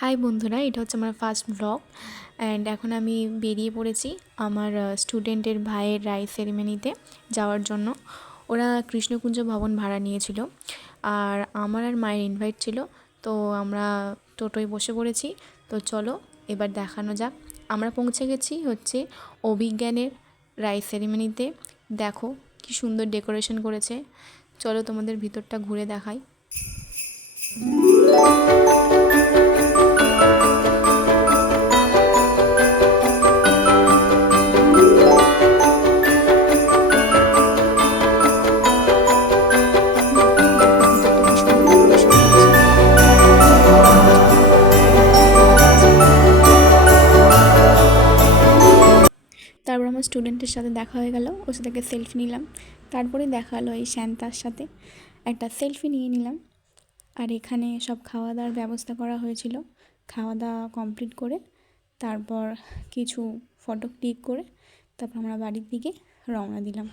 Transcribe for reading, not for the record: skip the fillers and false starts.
High বন্ধুরা, এটা হচ্ছে আমার ফার্স্ট ব্লগ। অ্যান্ড এখন আমি বেরিয়ে পড়েছি আমার স্টুডেন্টের ভাইয়ের রাইস সেরিমনিতে যাওয়ার জন্য। ওরা কৃষ্ণকুঞ্জ ভবন ভাড়া নিয়েছিল, আর আমার আর মায়ের ইনভাইট ছিল। তো আমরা টোটোয় বসে পড়েছি। তো চলো এবার দেখানো যাক। আমরা পৌঁছে গেছি হচ্ছে অভিজ্ঞানের রাইস সেরিমনিতে। দেখো কি সুন্দর ডেকোরেশন করেছে। চলো তোমাদের ভিতরটা ঘুরে দেখাই। তারপর আমার স্টুডেন্টের সাথে দেখা হয়ে গেল, ওর সাথে একটা সেলফি নিলাম। তারপরে দেখা হলো এই শান্তার সাথে, একটা সেলফি নিয়ে নিলাম। আর এখানে সব খাওয়া দাওয়ার ব্যবস্থা করা হয়েছিল। খাওয়া দাওয়া কমপ্লিট করে তারপর কিছু ফটো ক্লিক করে তারপর আমরা বাড়ির দিকে রওনা দিলাম।